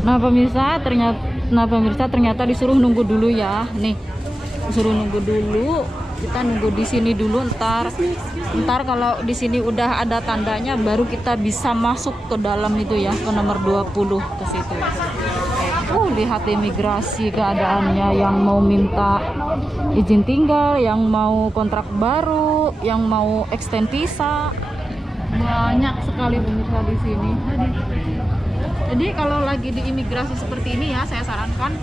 Nah pemirsa ternyata disuruh nunggu dulu ya. Nih, disuruh nunggu dulu. Kita nunggu di sini dulu, ntar kalau di sini udah ada tandanya baru kita bisa masuk ke dalam itu ya, ke nomor 20 ke situ. Lihat imigrasi keadaannya, yang mau minta izin tinggal, yang mau kontrak baru, yang mau extend visa. Banyak sekali pemirsa di sini. Jadi kalau lagi di imigrasi seperti ini ya, saya sarankan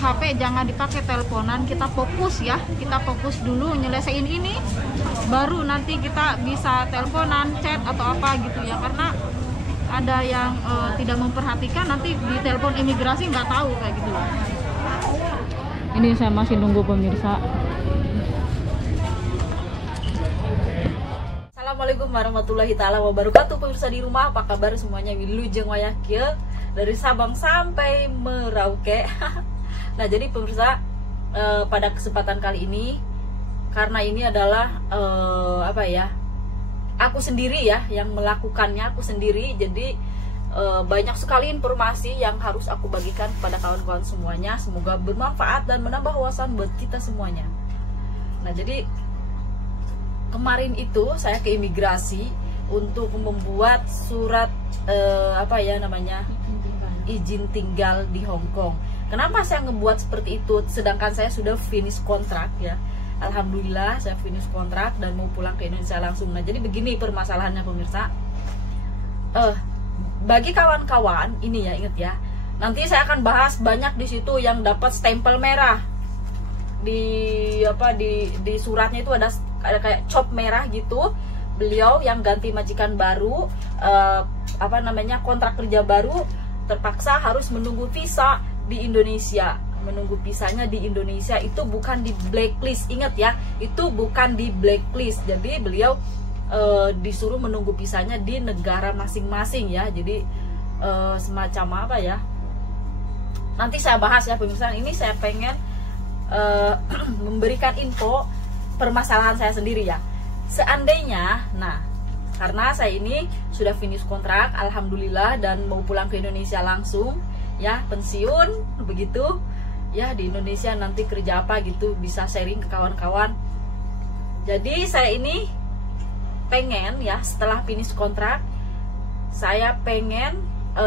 HP jangan dipakai teleponan, kita fokus ya, kita fokus dulu nyelesain ini, baru nanti kita bisa teleponan, chat atau apa gitu ya, karena ada yang tidak memperhatikan, nanti di telepon imigrasi nggak tahu kayak gitu loh. Ini saya masih nunggu pemirsa. Assalamualaikum warahmatullahi taala wabarakatuh pemirsa di rumah, apa kabar semuanya? Wilujeng Wayakil dari Sabang sampai Merauke. Nah jadi pemirsa, pada kesempatan kali ini, karena ini adalah aku sendiri ya yang melakukannya, aku sendiri, jadi banyak sekali informasi yang harus aku bagikan kepada kawan-kawan semuanya. Semoga bermanfaat dan menambah wawasan buat kita semuanya. Nah jadi kemarin itu saya ke imigrasi untuk membuat surat izin tinggal di Hong Kong. Kenapa saya ngebuat seperti itu sedangkan saya sudah finish kontrak ya? Alhamdulillah saya finish kontrak dan mau pulang ke Indonesia langsung. Nah jadi begini permasalahannya pemirsa. Bagi kawan-kawan ini ya, ingat ya, nanti saya akan bahas banyak di situ yang dapat stempel merah di suratnya itu ada kayak cop merah gitu. Beliau yang ganti majikan baru, kontrak kerja baru, terpaksa harus menunggu visa di Indonesia. Menunggu visanya di Indonesia itu bukan di blacklist, ingat ya, itu bukan di blacklist. Jadi beliau disuruh menunggu visanya di negara masing-masing ya. Jadi semacam apa ya, nanti saya bahas ya pemirsa. Ini saya pengen memberikan info permasalahan saya sendiri ya. Seandainya, karena saya ini sudah finish kontrak alhamdulillah dan mau pulang ke Indonesia langsung ya, pensiun begitu ya, di Indonesia nanti kerja apa gitu bisa sharing ke kawan-kawan. Jadi saya ini pengen ya, setelah finish kontrak saya pengen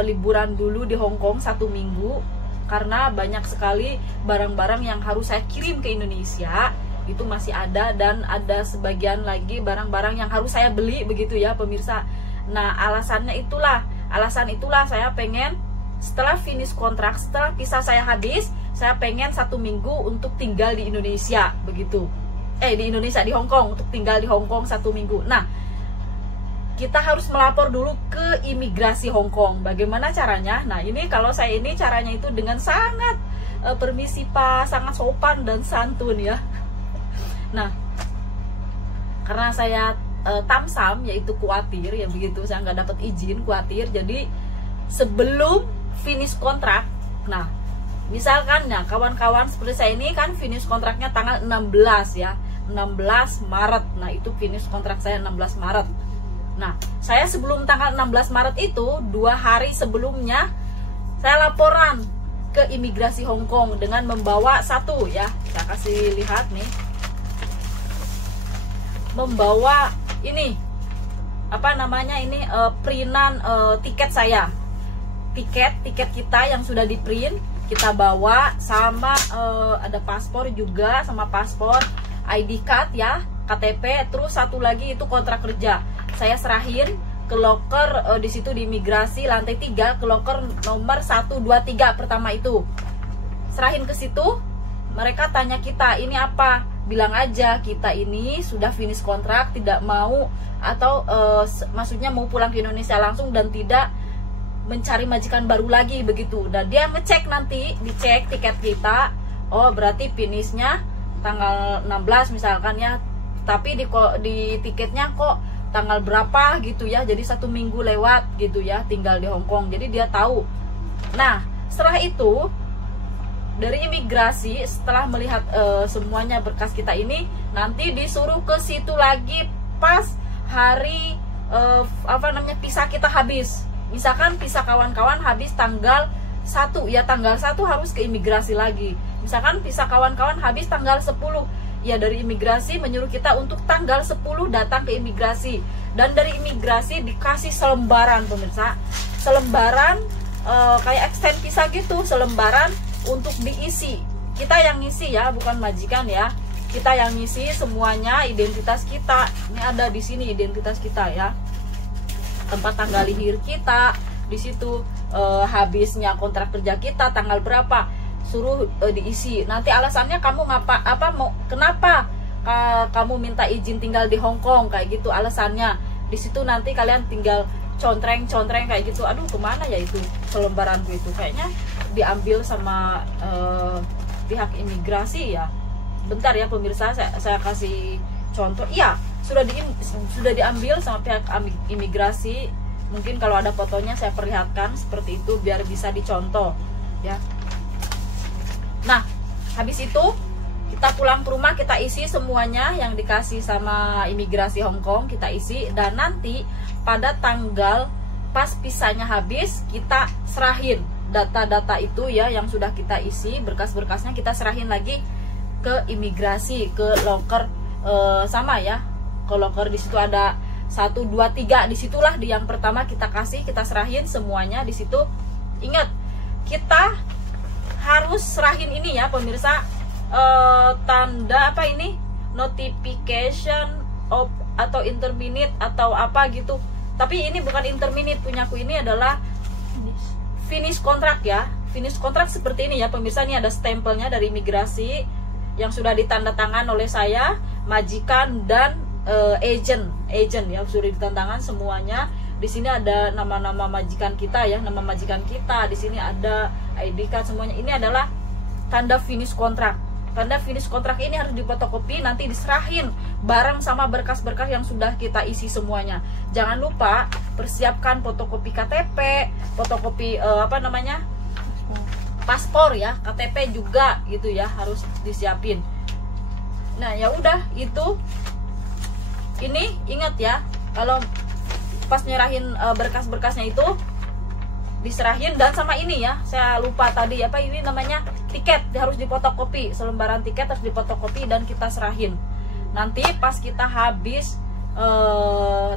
liburan dulu di Hong Kong 1 minggu, karena banyak sekali barang-barang yang harus saya kirim ke Indonesia itu masih ada, dan ada sebagian lagi barang-barang yang harus saya beli begitu ya pemirsa. Nah alasan itulah saya pengen setelah finish kontrak, setelah visa saya habis, saya pengen 1 minggu untuk tinggal di Indonesia begitu. Di Hong Kong, untuk tinggal di Hong Kong 1 minggu. Nah kita harus melapor dulu ke imigrasi Hong Kong. Bagaimana caranya? Nah ini kalau saya ini caranya itu dengan sangat permisi Pak, sangat sopan dan santun ya. Nah karena saya tamsam, yaitu khawatir ya begitu, saya nggak dapat izin, khawatir. Jadi sebelum finish kontrak, nah misalkan ya kawan-kawan seperti saya ini kan finish kontraknya tanggal 16 ya, 16 Maret. Nah itu finish kontrak saya 16 Maret. Nah saya sebelum tanggal 16 Maret itu 2 hari sebelumnya saya laporan ke imigrasi Hong Kong dengan membawa satu ya, saya kasih lihat nih, membawa ini printan tiket saya, tiket kita yang sudah di print kita bawa, sama ada paspor juga, sama paspor, ID card ya, KTP, terus satu lagi itu kontrak kerja. Saya serahin ke loker di situ di imigrasi lantai 3, ke loker nomor 1, 2, 3 pertama itu. Serahin ke situ, mereka tanya kita ini apa, bilang aja kita ini sudah finish kontrak, tidak mau atau maksudnya mau pulang ke Indonesia langsung dan tidak mencari majikan baru lagi begitu. Dan dia ngecek, nanti dicek tiket kita, oh berarti finishnya tanggal 16 misalkan ya, tapi di tiketnya kok tanggal berapa gitu ya, jadi 1 minggu lewat gitu ya tinggal di Hong Kong, jadi dia tahu. Nah setelah itu dari imigrasi, setelah melihat semuanya berkas kita ini, nanti disuruh ke situ lagi pas hari visa kita habis. Misalkan visa kawan-kawan habis tanggal 1 ya, tanggal 1 harus ke imigrasi lagi. Misalkan visa kawan-kawan habis tanggal 10, ya dari imigrasi menyuruh kita untuk tanggal 10 datang ke imigrasi, dan dari imigrasi dikasih selembaran pemirsa, selembaran kayak extend visa gitu, selembaran untuk diisi. Kita yang ngisi ya, bukan majikan ya, kita yang ngisi semuanya, identitas kita ini ada di sini, identitas kita ya, tempat tanggal lahir kita di situ, habisnya kontrak kerja kita tanggal berapa, suruh diisi. Nanti alasannya kamu kenapa kamu minta izin tinggal di Hong Kong, kayak gitu alasannya. Di situ nanti kalian tinggal contreng kayak gitu. Aduh, kemana ya itu selembaranku itu? Kayaknya diambil sama pihak imigrasi ya. Bentar ya pemirsa, saya kasih contoh. Iya, sudah diambil sama pihak imigrasi. Mungkin kalau ada fotonya saya perlihatkan seperti itu biar bisa dicontoh ya. Nah, habis itu kita pulang ke rumah, kita isi semuanya yang dikasih sama imigrasi Hong Kong, kita isi, dan nanti pada tanggal pas visanya habis kita serahin data-data itu ya yang sudah kita isi, berkas-berkasnya kita serahin lagi ke imigrasi, ke loker sama ya, ke loker. Di situ ada 1, 2, 3, disitulah di yang pertama kita kasih, kita serahin semuanya di situ. Ingat, kita harus serahin ini ya pemirsa, tanda apa ini, notification of atau interminute atau apa gitu. Tapi ini bukan interminute punyaku, ini adalah finish kontrak ya. Finish kontrak seperti ini ya pemirsa, ini ada stempelnya dari imigrasi yang sudah ditandatangan oleh saya, majikan, dan agent ya, sudah ditandatangan semuanya. Di sini ada nama-nama majikan kita ya, nama majikan kita. Di sini ada ID card semuanya. Ini adalah tanda finish kontrak. Tanda finish kontrak ini harus difotokopi, nanti diserahin bareng sama berkas-berkas yang sudah kita isi semuanya. Jangan lupa persiapkan fotokopi KTP, fotokopi paspor ya, KTP juga gitu ya, harus disiapin. Nah, ya udah itu. Ini ingat ya, kalau pas nyerahin berkas-berkasnya itu diserahin, dan sama ini ya, saya lupa tadi apa ini namanya, tiket harus difotokopi, selembaran tiket harus difotokopi dan kita serahin. Nanti pas kita habis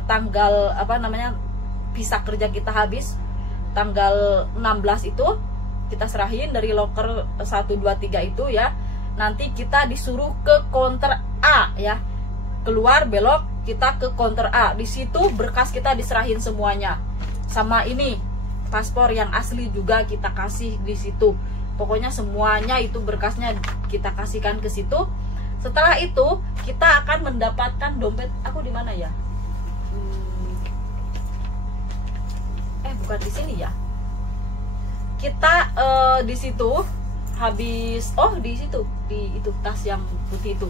tanggal visa kerja kita habis tanggal 16 itu kita serahin dari loker 1, 2, 3 itu ya. Nanti kita disuruh ke counter A ya, keluar belok kita ke counter A. Di situ berkas kita diserahin semuanya. Sama ini paspor yang asli juga kita kasih di situ. Pokoknya semuanya itu berkasnya kita kasihkan ke situ. Setelah itu kita akan mendapatkan dompet. Aku di mana ya? Bukan di sini ya. Kita di situ habis di situ, di itu tas yang putih itu.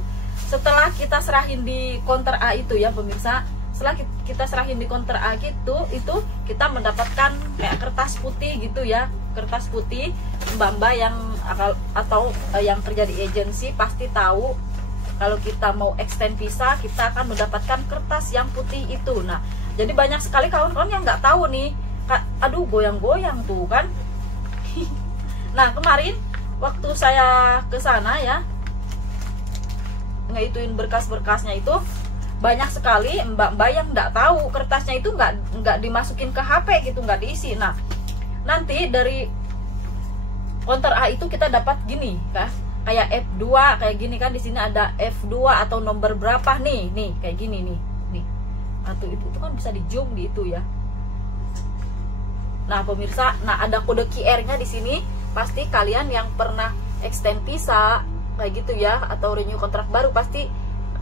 Setelah kita serahin di counter A itu ya pemirsa, setelah kita serahin di counter A gitu, itu kita mendapatkan kayak kertas putih gitu ya, kertas putih. Mbak-mbak yang yang kerja di agensi pasti tahu kalau kita mau extend visa kita akan mendapatkan kertas yang putih itu. Nah, jadi banyak sekali kawan-kawan yang nggak tahu nih, aduh goyang-goyang tuh kan. Nah, kemarin waktu saya ke sana ya, ngehituin berkas-berkasnya itu, banyak sekali mbak-mbak yang nggak tahu kertasnya itu nggak dimasukin ke HP gitu, nggak diisi. Nah, nanti dari counter A itu kita dapat gini kan, kayak F2 kayak gini kan, di sini ada F2 atau nomor berapa nih kayak gini nih atau itu kan bisa di zoom di itu ya. Nah pemirsa, nah ada kode QR-nya di sini. Pasti kalian yang pernah extend visa kayak gitu ya, atau renew kontrak baru, pasti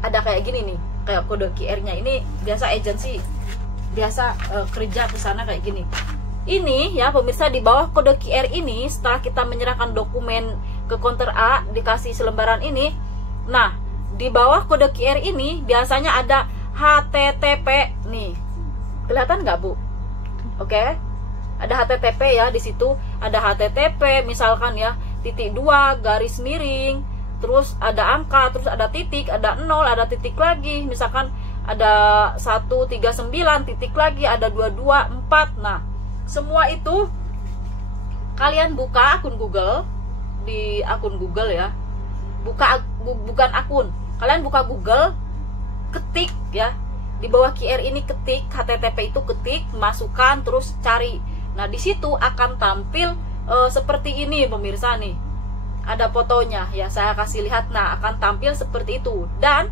ada kayak gini nih, kayak kode QR-nya. Ini biasa agensi biasa kerja ke sana kayak gini. Ini ya pemirsa, di bawah kode QR ini, setelah kita menyerahkan dokumen ke counter A, dikasih selembaran ini. Nah, di bawah kode QR ini biasanya ada HTTP nih. Kelihatan nggak, Bu? Oke. Ada HTTP ya, di situ ada HTTP misalkan ya, ×2 garis miring, terus ada angka, terus ada titik, ada 0, ada titik lagi, misalkan ada 139 titik lagi, ada 224. Nah, semua itu kalian buka akun Google, di akun Google ya, bukan akun, kalian buka Google, ketik ya, di bawah QR ini ketik HTTP, itu ketik, masukkan, terus cari. Nah di situ akan tampil seperti ini pemirsa nih, ada fotonya ya, saya kasih lihat. Nah akan tampil seperti itu, dan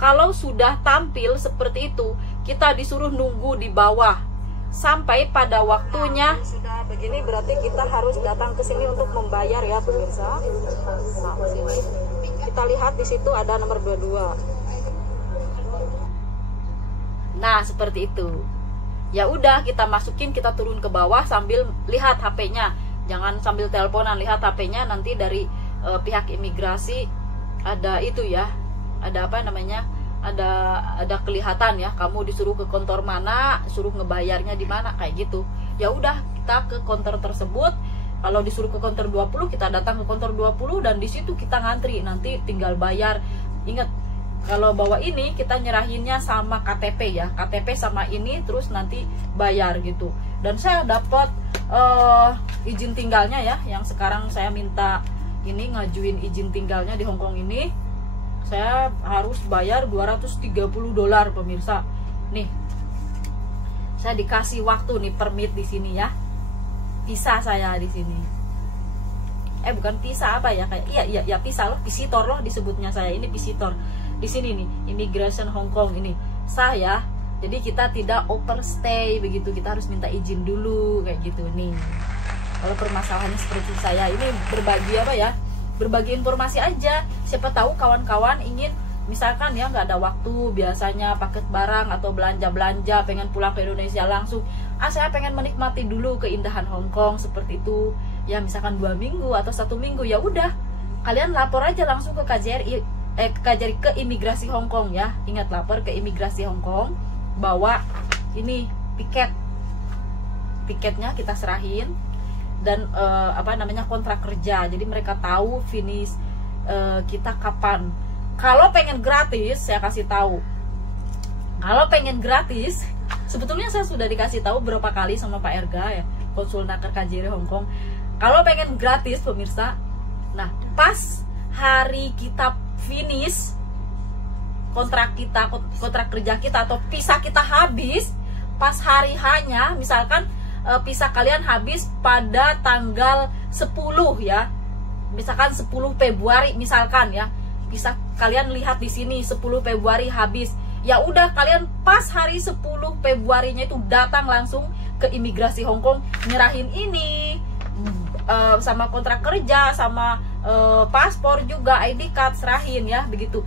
kalau sudah tampil seperti itu, kita disuruh nunggu di bawah sampai pada waktunya. Sudah begini berarti kita harus datang ke sini untuk membayar ya pemirsa. Nah, sini kita lihat di situ ada nomor 22. Nah, seperti itu. Ya udah, kita masukin, kita turun ke bawah sambil lihat HP-nya. Jangan sambil teleponan, lihat HP-nya, nanti dari pihak imigrasi ada itu ya. Ada apa namanya? Ada kelihatan ya, kamu disuruh ke kantor mana, suruh ngebayarnya di mana, kayak gitu. Ya udah, kita ke kantor tersebut. Kalau disuruh ke kantor 20, kita datang ke kantor 20 dan di situ kita ngantri, nanti tinggal bayar. Ingat, kalau bawa ini kita nyerahinnya sama KTP ya, KTP sama ini, terus nanti bayar gitu. Dan saya dapat izin tinggalnya ya, yang sekarang saya minta ini ngajuin izin tinggalnya di Hong Kong ini. Saya harus bayar $230 pemirsa. Nih, saya dikasih waktu nih, permit di sini ya. Visa saya di sini. Bukan visa apa ya, kayak iya visa loh, visitor loh disebutnya saya. Ini visitor. Di sini nih, Immigration Hong Kong ini sah ya. Jadi kita tidak overstay begitu, kita harus minta izin dulu kayak gitu nih. Kalau permasalahannya seperti saya ini, berbagi apa ya? Berbagi informasi aja, siapa tahu kawan-kawan ingin, misalkan ya nggak ada waktu, biasanya paket barang atau belanja-belanja, pengen pulang ke Indonesia langsung, saya pengen menikmati dulu keindahan Hong Kong seperti itu ya, misalkan 2 minggu atau 1 minggu, ya udah kalian lapor aja langsung ke KJRI, ke imigrasi Hong Kong ya. Ingat, lapor ke imigrasi Hong Kong, bawa ini tiketnya kita serahin, dan apa namanya, kontrak kerja, jadi mereka tahu finish kita kapan. Kalau pengen gratis, saya kasih tahu, kalau pengen gratis, sebetulnya saya sudah dikasih tahu berapa kali sama Pak Erga ya, konsul naker KJRI Hong Kong. Kalau pengen gratis pemirsa, nah pas hari kita finish kontrak kita, kontrak kerja kita atau visa kita habis, pas hari hanya, misalkan visa kalian habis pada tanggal 10 ya, misalkan 10 Februari misalkan ya, bisa kalian lihat di sini 10 Februari habis, ya udah kalian pas hari 10 Februarinya itu datang langsung ke imigrasi Hong Kong, nyerahin ini sama kontrak kerja, sama paspor juga, ID card, serahin ya, begitu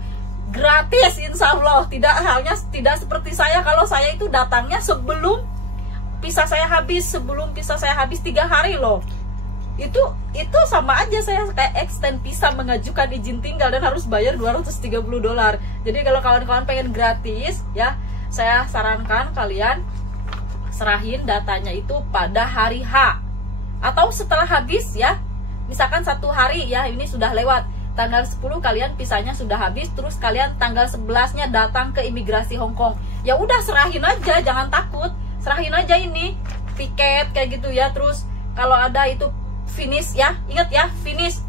gratis insya Allah. Tidak seperti saya, kalau saya itu datangnya sebelum visa saya habis, 3 hari loh. Itu sama aja saya kayak extend visa, mengajukan izin tinggal dan harus bayar $230. Jadi kalau kawan-kawan pengen gratis ya, saya sarankan kalian serahin datanya itu pada hari H atau setelah habis ya. Misalkan 1 hari ya, ini sudah lewat tanggal 10 kalian visanya sudah habis, terus kalian tanggal 11-nya datang ke imigrasi Hong Kong. Ya udah serahin aja, jangan takut. Serahin aja ini tiket kayak gitu ya. Terus kalau ada itu finish ya, ingat ya, finish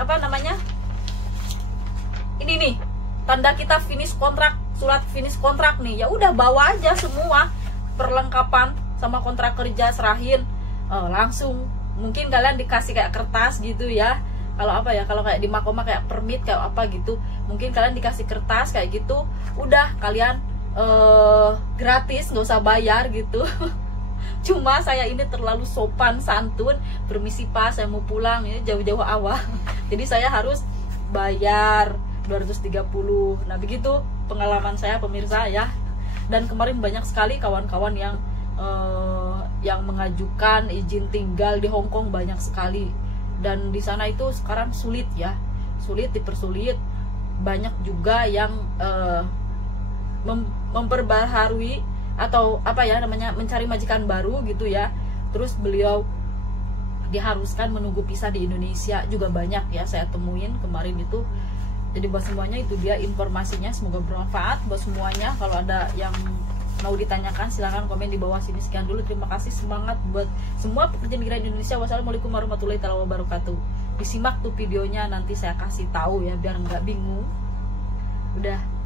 apa namanya, ini nih tanda kita finish kontrak, surat finish kontrak nih. Ya udah bawa aja semua perlengkapan sama kontrak kerja, serahin langsung. Mungkin kalian dikasih kayak kertas gitu ya, kalau apa ya, kalau kayak di Makoma kayak permit kayak apa gitu, mungkin kalian dikasih kertas kayak gitu. Udah kalian gratis, nggak usah bayar gitu. Cuma saya ini terlalu sopan santun, permisi Pak, saya mau pulang, ini jauh-jauh awal. Jadi saya harus bayar 230. Nah begitu pengalaman saya pemirsa ya. Dan kemarin banyak sekali kawan-kawan yang mengajukan izin tinggal di Hong Kong, banyak sekali. Dan di sana itu sekarang sulit ya, sulit, dipersulit. Banyak juga yang memperbaharui atau apa ya namanya, mencari majikan baru gitu ya. Terus beliau diharuskan menunggu visa di Indonesia, juga banyak ya saya temuin kemarin itu. Jadi buat semuanya itu dia informasinya, semoga bermanfaat buat semuanya. Kalau ada yang mau ditanyakan silahkan komen di bawah sini. Sekian dulu, terima kasih, semangat buat semua pekerja migran Indonesia. Wassalamualaikum warahmatullahi wabarakatuh. Disimak tuh videonya, nanti saya kasih tahu ya biar nggak bingung. Udah.